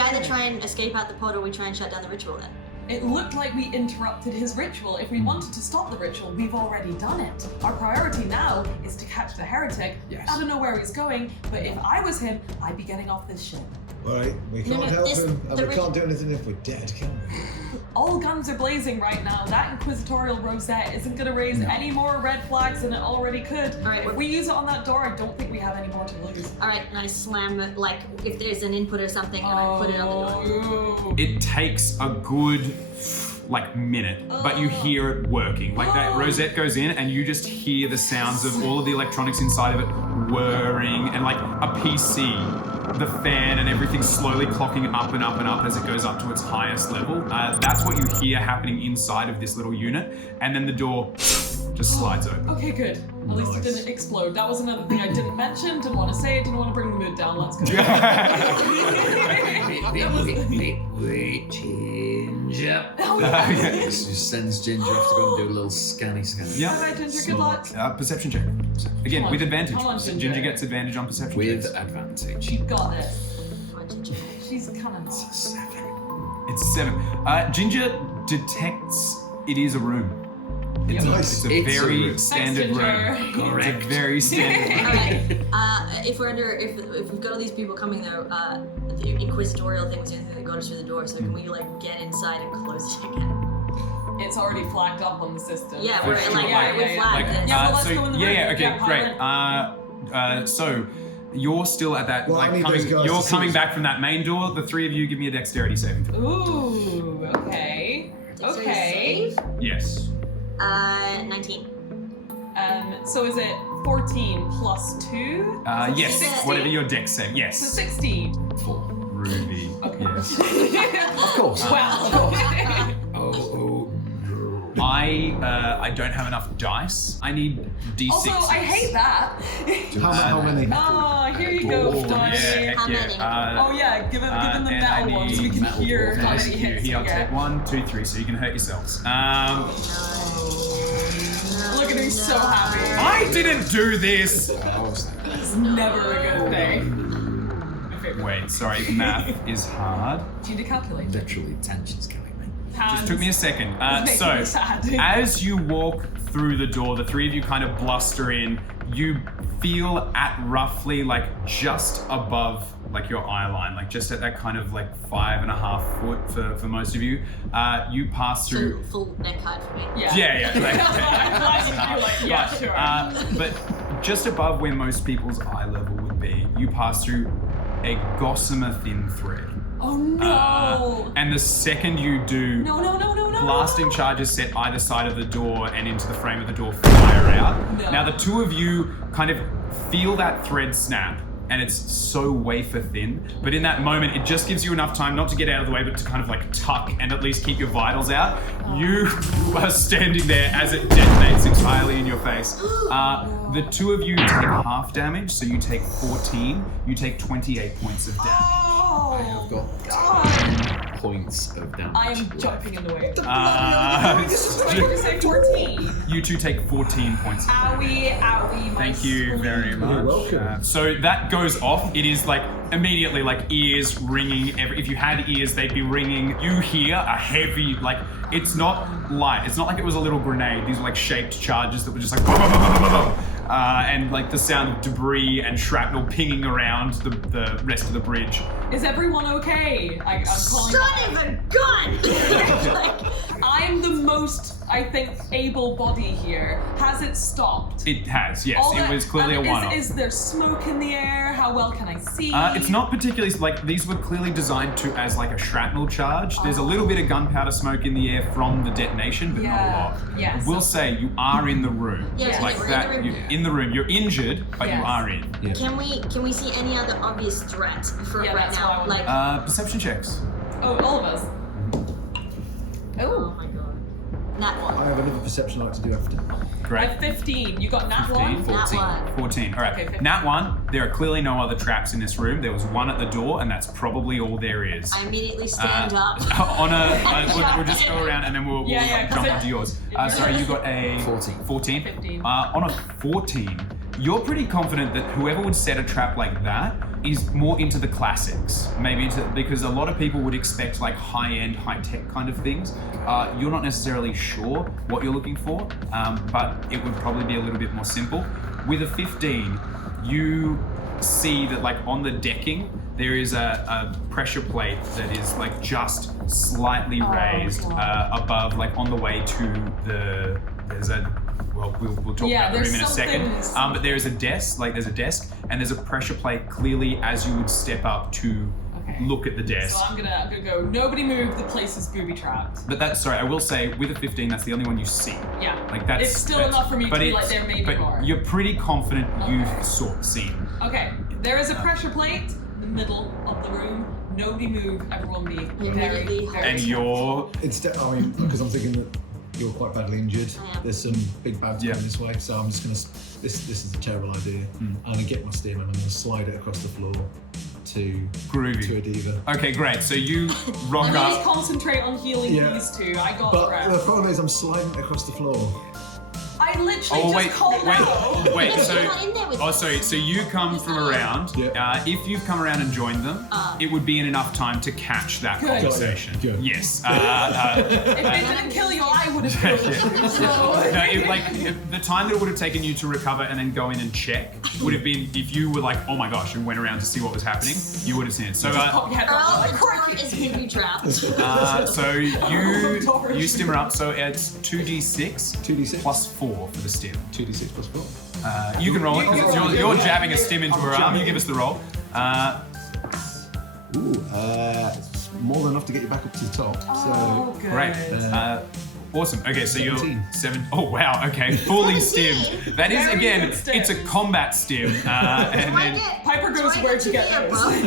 either try and escape out the pod or we try and shut down the ritual then. It looked like we interrupted his ritual. If we wanted to stop the ritual, we've already done it. Our priority now is to catch the heretic. Yes. I don't know where he's going, but if I was him, I'd be getting off this ship. Right, we can't help him, and we can't do anything if we're dead, can we? All guns are blazing right now. That inquisitorial rosette isn't going to raise any more red flags than it already could. All right, if we use it on that door, I don't think we have any more to lose. All right, and I slam it, like if there's an input or something, and I put it on the door. It takes a good minute, but you hear it working. Like that rosette goes in and you just hear the sounds of all of the electronics inside of it whirring, and like a PC, the fan and everything slowly clocking up and up and up as it goes up to its highest level. That's what you hear happening inside of this little unit, and then the door just slides open. Okay, good. At least it didn't explode. That was another thing I didn't mention, didn't want to say it, didn't want to bring the mood down. Let's go. Wait, Ginger. Just sends Ginger off to go and do a little scanny scan. Yeah. Alright, Ginger, good luck. Perception check. Again, Come on. with advantage. Come on, So Ginger. Ginger gets advantage on perception With checks. advantage. You got this. Come on, Ginger. She's kind of not. 7. It's 7. Ginger detects it is a room. It's Nice. a It's a very room. standard Thanks, room. Ginger. It's a very standard room. Alright, if we've got all these people coming though, the inquisitorial thing was the only thing that got us through the door, so can we like get inside and close it again? It's already flagged up on the system. Yeah, we're sure. like, Yeah, we yeah, flagged yeah. this. Yeah, well, let's go in the room. okay, Yeah, great. So you're still at that, Well, I like need those coming. guys You're to see coming us. back from that main door. The three of you give me a dexterity saving throw. Ooh, okay. Okay. Save? Yes. 19. So is it 14 plus 2? Yes. 16? Whatever your dex save. So Yes. 16. Ruby. Okay. Yes. Of course. Well. Oh. I don't have enough dice. I need d6. Also, I hate that. How many? Oh, here you go, Yeah, Donnie. heck How yeah. many? Oh yeah, give them the and I metal one so we need can metal hear dwarf. how Nice. many hits Here, you I'll get. take 1, 2, 3, so you can hurt yourselves. Look at him, so happy. I didn't do this! It's never a good thing. Wait, sorry, math is hard. Do you need to calculate? Literally, tension's killing me. Just took me a second. It's So, making me sad. as you walk through the door, the three of you kind of bluster in. You feel at roughly like just above like your eye line, like just at that kind of like 5.5 foot for most of you. You pass through. Full neck height for me. Yeah. Like, Yeah, sure. but just above where most people's eye level would be, you pass through a gossamer thin thread. Oh no! And the second you do, No. blasting charges set either side of the door and into the frame of the door fire out. No. Now the two of you kind of feel that thread snap, and it's so wafer thin, but in that moment it just gives you enough time not to get out of the way, but to kind of like tuck and at least keep your vitals out. You are standing there as it detonates entirely in your face. The two of you take half damage, so you take 14, you take 28 points of damage. I've Oh, got God. 10 points of damage. I am jumping in the way. Uh, I want to say 14. You two take 14 points of damage. Owie, my Thank you very spleen. much. You're welcome. So that goes off. It is like immediately like ears ringing. If you had ears, they'd be ringing. You hear a heavy, like, it's not light. It's not like it was a little grenade. These were like shaped charges that were just like and like the sound of debris and shrapnel pinging around the rest of the bridge. Is everyone okay? I'm calling. Son of a gun! I'm the most I think, able body here, has it stopped? It has, yes. It was clearly a one-off. Is there smoke in the air? How well can I see? It's not particularly, like, these were clearly designed to as like a shrapnel charge. There's a little bit of gunpowder smoke in the air from the detonation, but not a lot. Yeah, I will say you are in the room. Yeah, like we're that. in the room. You're in the room. You're injured, but you are in. Yeah. Can we see any other obvious threat for right that's what I now? want. Like Perception checks. Oh, all of us. oh my god. Nat I 1. have another perception I'd like to do after. I Great. have 15. You got nat 15, 1? 14. Nat 1. 14. All right. Okay, 15. Nat 1, there are clearly no other traps in this room. There was one at the door, and that's probably all there is. I immediately stand up. We'll just go around and then we'll Yeah, jump yeah, onto yours. Sorry, you got a 14. 14? 15. On a 14, you're pretty confident that whoever would set a trap like that is more into the classics, because a lot of people would expect like high-end, high-tech kind of things. You're not necessarily sure what you're looking for, but it would probably be a little bit more simple. With a 15, you see that like on the decking, there is a pressure plate that is like just slightly raised above, like on the way to there's a, well, we'll talk about the room in a second. But there's a desk, and there's a pressure plate clearly as you would step up to look at the desk. So I'm gonna go, nobody move, the place is booby trapped. But that's, sorry, I will say with a 15, that's the only one you see. Yeah. Like that's It's still enough for me to be like, there may be but more. you're pretty confident you've seen. Okay, there is a pressure plate in the middle of the room. Nobody move, everyone be very, Immediately very And you're I mean, because I'm thinking that you're quite badly injured. am. There's some big bads coming this way, so I'm just gonna. This is a terrible idea. I'm gonna get my stim and I'm gonna slide it across the floor to groovy. a diva. Okay, great. So you rock Please up. concentrate on healing these two. I got the But the rest. problem is I'm sliding it across the floor. I literally Oh just called out. wait. But So you're not in there with us. sorry. So you come from around. Yeah. If you've come around and joined them, it would be in enough time to catch that Good. conversation. Good. Yes. If they didn't kill you, I would have killed you. So, No, the time that it would have taken you to recover and then go in and check would have been if you were like, oh my gosh, and went around to see what was happening, you would have seen it. So, pop your head Earl, up, the like, door crikey. is booby trapped. so you stim her up. So it's 2d6, 2d6 plus 4 for the stim. 2d6 plus 4. You can roll it because you're jabbing a stim into her arm. You give us the roll. It's more than enough to get you back up to the top. Oh, good. Great. Awesome. Okay, so 17. you're 7. Oh wow. Okay, fully stimmed. That is Very again, good stim. it's a combat stim. And then Piper goes, where'd you get those?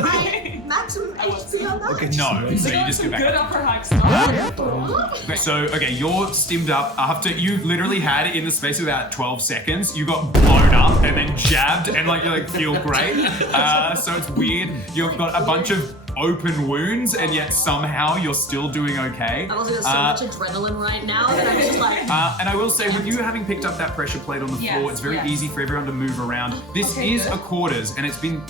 Maximum HP on that? Okay, no, so They you got just some go good back. upper hack stuff. Great. So okay, you're stimmed up after you literally had it in the space of about 12 seconds. You got blown up and then jabbed and like you feel great. So it's weird. You've got a bunch of open wounds and yet somehow you're still doing okay. I've also got so much adrenaline right now that I'm just like. And I will say, with you having picked up that pressure plate on the floor, Yes, it's very yes. easy for everyone to move around. This Okay, is good. a quarters, and it's been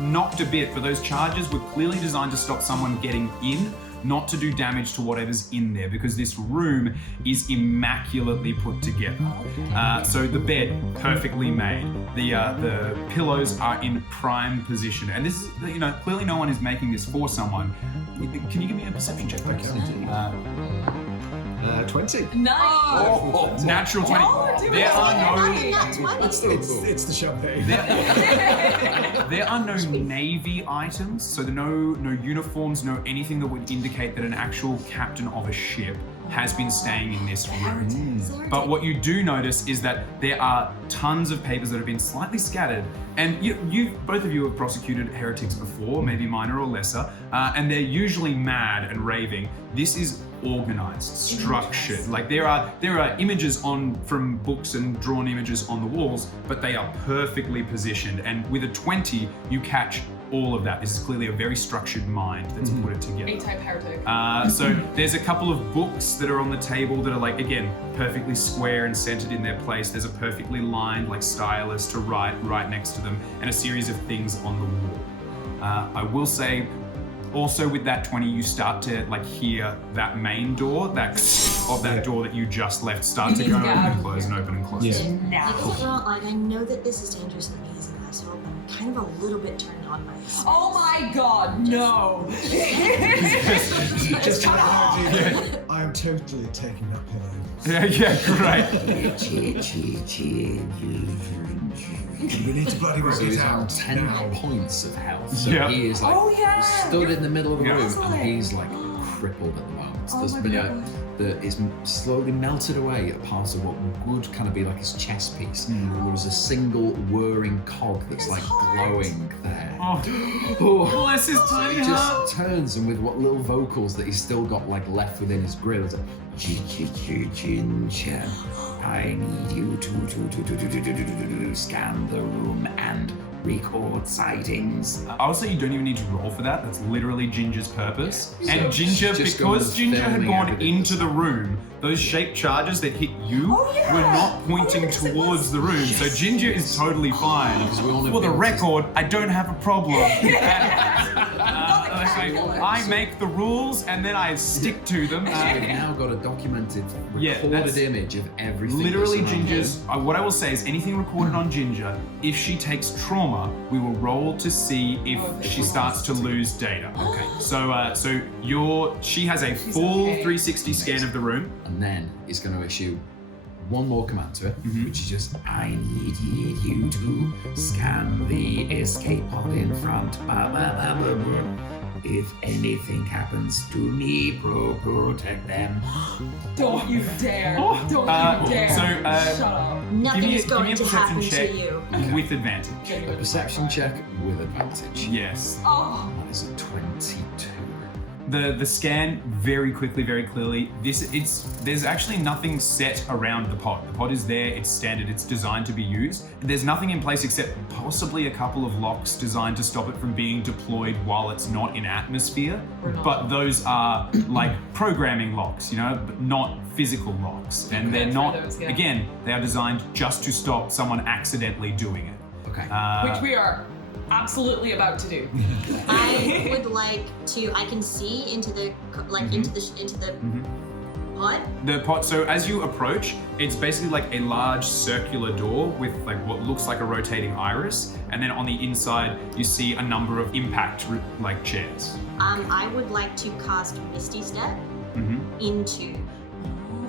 knocked a bit, but those charges were clearly designed to stop someone getting in, not to do damage to whatever's in there, because this room is immaculately put together. So the bed, perfectly made. The pillows are in prime position, and this is, clearly no one is making this for someone. Can you give me a perception check, please? 20. Nice. Natural 20. Y'all are doing There are no. It's the champagne. There are no navy items, so there are no uniforms, no anything that would indicate that an actual captain of a ship has been staying in this room. But what you do notice is that there are tons of papers that have been slightly scattered, and both of you have prosecuted heretics before, maybe minor or lesser, and they're usually mad and raving. This is organized, structured. Like there are images from books and drawn images on the walls, but they are perfectly positioned. And with a 20, you catch all of that. This is clearly a very structured mind that's put it together. A-type heretic. So there's a couple of books that are on the table that are like, again, perfectly square and centered in their place. There's a perfectly lined like stylus to write right next to them, and a series of things on the wall. I will say, also with that 20, you start to like hear that main door, that door that you just left, start to You go need to open get out and of close here. and open and close. Yeah. Now. Like, I know that this is dangerous and amazing, so I'm kind of a little bit turned on by this. Oh my god, no! Just to I am totally taking that pillow. Yeah, great. We need to bloody work So it he's on out 10 now. points of health. So Yeah. he is like Oh, yeah. stood in the middle of the Yeah. room and he's like crippled at the moment. Oh There's my been God. it's slowly melted away a part of what would kind of be like his chest piece. There was a single whirring cog that's like glowing there. Oh, bless his tiny He heart. just turns and with what little vocals that he's still got like left within his grill, it's like, Ginger, I need you to scan the room and record sightings. I would say you don't even need to roll for that. That's literally Ginger's purpose. And Ginger, Just going because with Ginger had filming gone evidence. into the room, those shaped charges that hit you were not pointing towards the room. So Ginger is totally fine. Because we all know For the people- record, I don't have a problem. I make the rules and then I stick to them. We've now got a documented, Yeah, recorded that's image of everything. Literally, that's around Ginger's. What I will say is, anything recorded on Ginger, if she takes trauma, we will roll to see if she starts to lose data. Okay. So she has a full okay. 360 scan of the room. And then it's going to issue one more command to it, which is just, I need you to scan the escape pod in front. If anything happens to me, protect them. Don't you dare! Oh. Don't you dare! So, Shut up. Nothing is give going me a to perception happen check to you. with advantage. A perception check with advantage. Yes. Oh, That is a 22. The scan very quickly, very clearly. There's actually nothing set around the pod. The pod is there, it's standard, it's designed to be used. There's nothing in place except possibly a couple of locks designed to stop it from being deployed while it's not in atmosphere. But those are like programming locks, but not physical locks. And they're Good for not, those, yeah. again, they are designed just to stop someone accidentally doing it. Okay. which we are absolutely about to do. I would like to. I can see into the into the pod. The pod, so as you approach, it's basically like a large circular door with like what looks like a rotating iris, and then on the inside you see a number of impact like chairs. I would like to cast Misty Step into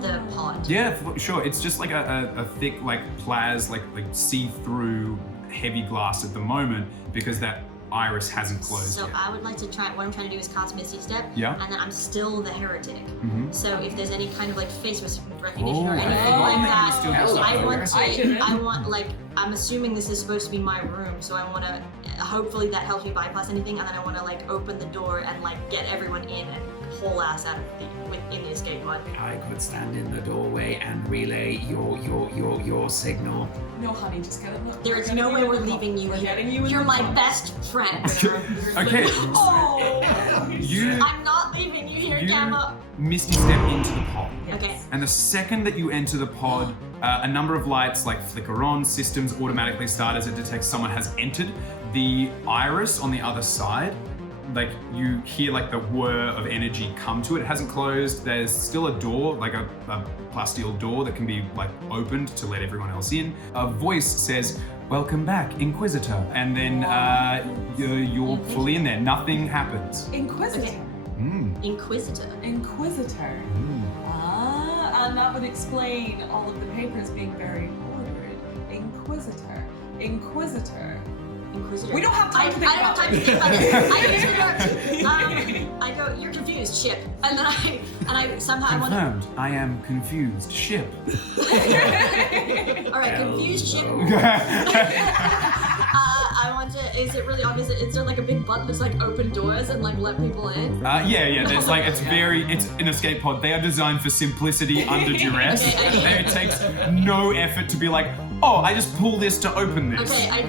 the pod. Yeah, sure. It's just like a thick like like see-through heavy glass at the moment because that iris hasn't closed So yet. I would like to try. What I'm trying to do is cast Misty Step. Yeah. And then I'm still the heretic. So if there's any kind of like face recognition Oh, or anything I like think that, you still have some I want like I'm assuming this is supposed to be my room, so I want to. Hopefully that helps me bypass anything, and then I want to like open the door and like get everyone in and haul ass out of in the escape pod. I could stand in the doorway and relay your signal. No, honey, just get it. There is no way we're leaving you We're here. getting you in You're the my pod. best friend. Okay, Oh! you I'm not leaving you here, Gamma. misty step into the pod. Okay. And the second that you enter the pod, a number of lights like flicker on, systems automatically start as it detects someone has entered. The iris on the other side, like you hear like the whir of energy come to it. It hasn't closed. There's still a door, like a plasteel door that can be like opened to let everyone else in. A voice says, "Welcome back, Inquisitor." And then you're fully in there. Nothing happens. Inquisitor. Okay. Inquisitor. And that would explain all of the papers being very ordered. Inquisitor. We don't have time to think about I don't have time to think about it. I go, you're confused, ship. And then I somehow I want to. Confirmed. I am confused. Ship. All right, confused ship. I want to. Is it really obvious? Is there like a big button that's like open doors and like let people in? Yeah. There's like it's an escape pod. They are designed for simplicity under duress. Okay. It takes no effort to be like, oh, I just pull this to open this. Okay, I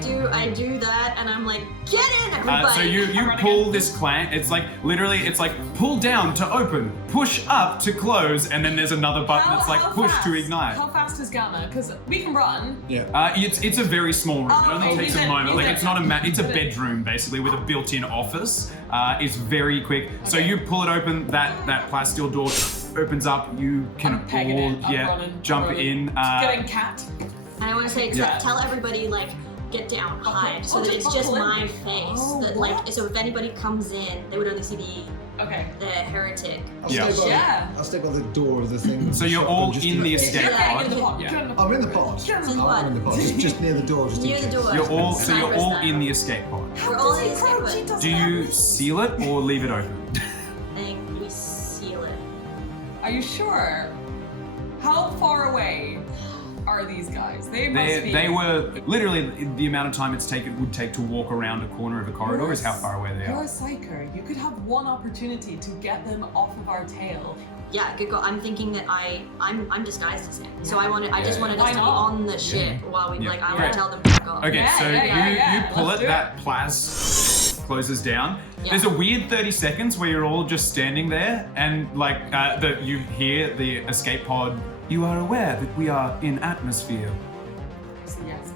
do that, and I'm like, get in, everybody. So you pull this clank. It's like literally, it's like pull down to open, push up to close, and then there's another button that's like push to ignite. How fast is Gamma? Because we can run. Yeah. It's a very small room. It only Oh, takes is a it- moment. is Like it- it's not it's a bedroom basically with a built-in office. It's very quick. So you pull it open. That plasteel door opens up. You can I'm pegging all it. I'm running, jump running. in. Getting cat. And I want to say, tell everybody like get down, hide, so Oh, that just it's just buckle in. my face. Oh, That like, so if anybody comes in, they would only see the heretic. I'll stay by the door of the thing. So you're all in the escape You're getting pod. in the pod. Yeah. You're in the I'm in the pod. You're in the In pod. I'm in the pod. Just near the door. Just in Near the case. door. You're all Cypress in style. the escape pod. We're all in the escape pod. Do you seal it or leave it open? I think we seal it. Are you sure? How far away are these guys? They must be. They were literally the amount of time would take to walk around a corner of a corridor is how far away they You're are. a psycho. You could have one opportunity to get them off of our tail. Yeah, good call. I'm thinking that I'm disguised as him. So I just wanted Why us to be not? on the ship while we Yeah. like I want Great. to tell them back off. Okay, Yeah, so yeah, you pull let's it, do that plas closes down. Yeah. There's a weird 30 seconds where you're all just standing there and like you hear the escape pod. You are aware that we are in atmosphere. So yes.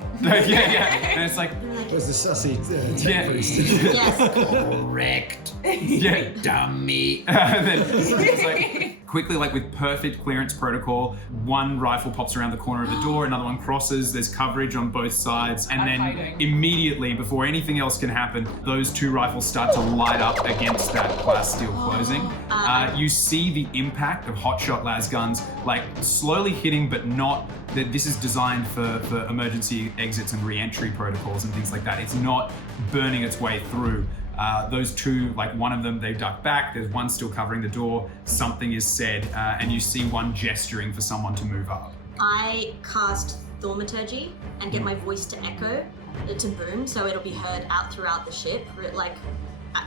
yeah. And it's like, Where's the sussy Yeah. tech priest? Yes. Correct. yeah. Dummy. And then it's like quickly, like with perfect clearance protocol, one rifle pops around the corner of the door, another one crosses, there's coverage on both sides, and I'm then hiding. immediately, before anything else can happen, those two rifles start to light up against that glass steel closing. You see the impact of hotshot las guns, like slowly hitting, but not that this is designed for emergency exits and re-entry protocols and things like that. It's not burning its way through. Those two, like one of them, they duck back. There's one still covering the door. Something is said, and you see one gesturing for someone to move up. I cast thaumaturgy and get my voice to echo, to boom, so it'll be heard out throughout the ship, like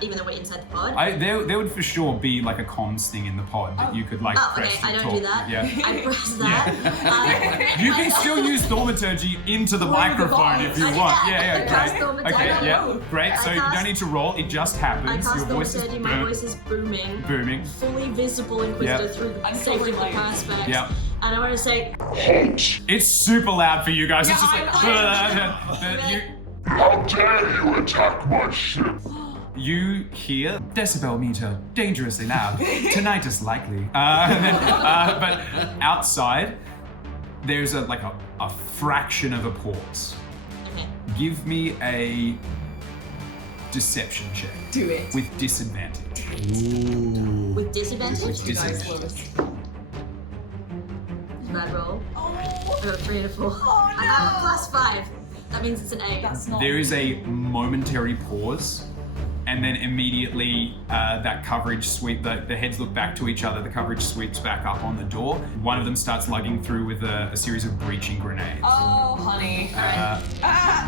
even though we're inside the pod. There would for sure be like a comms thing in the pod that you could like Oh, press okay, to I don't talk. do that. Yeah. I press that. You can still use thaumaturgy into the microphone if you I do want. that. Yeah, I cast great. thaumaturgy. Okay, yeah, great. So you don't need to roll, it just I happens. cast Your voice is thaumaturgy, my voice is booming. booming. Fully visible Inquisitor Yep. through the I'm safety of the covering my- perspex. Yep. And I want to say, It's super loud for you guys. It's Yeah, just like I'm- you, How dare you attack my ship? you hear decibel meter dangerously loud. Tonight is likely. But outside, there's a fraction of a pause. okay, Give me a deception check Do it. with disadvantage. with disadvantage, You guys disadvantage. close. bad roll. Oh, I got a 3 and a 4. Oh, I got a +5. That means it's an 8. that's not. There is a momentary pause, and then immediately that coverage the heads look back to each other, the coverage sweeps back up on the door. One of them starts lugging through with a series of breaching grenades. Oh, honey.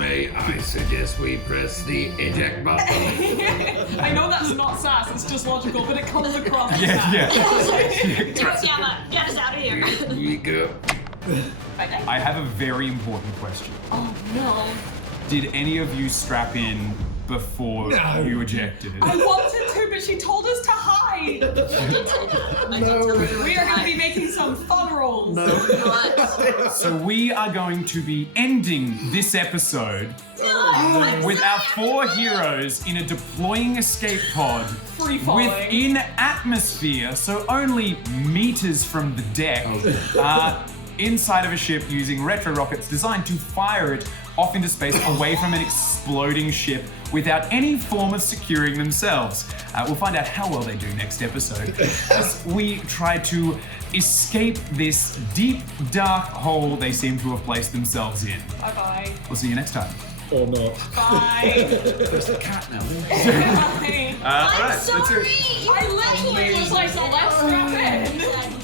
May I suggest we press the eject button? I know that's not sass, it's just logical, but it comes across as Yeah, sass. yeah. Do it, Gamma! Get us out of here! Here we go. I have a very important question. Oh no. Did any of you strap in before you ejected it? I wanted to, but she told us to hide. I did tell her to We are going to be making some fun rolls. What? So we are going to be ending this episode with our 4 heroes in a deploying escape pod Free falling. within atmosphere, so only meters from the deck, inside of a ship using retro rockets designed to fire it off into space away from an exploding ship without any form of securing themselves. We'll find out how well they do next episode as we try to escape this deep, dark hole they seem to have placed themselves in. Bye-bye. We'll see you next time. Or not. Bye. There's the cat now. Bye. All right, I'm let's do it. sorry! I literally was like, let's strap in.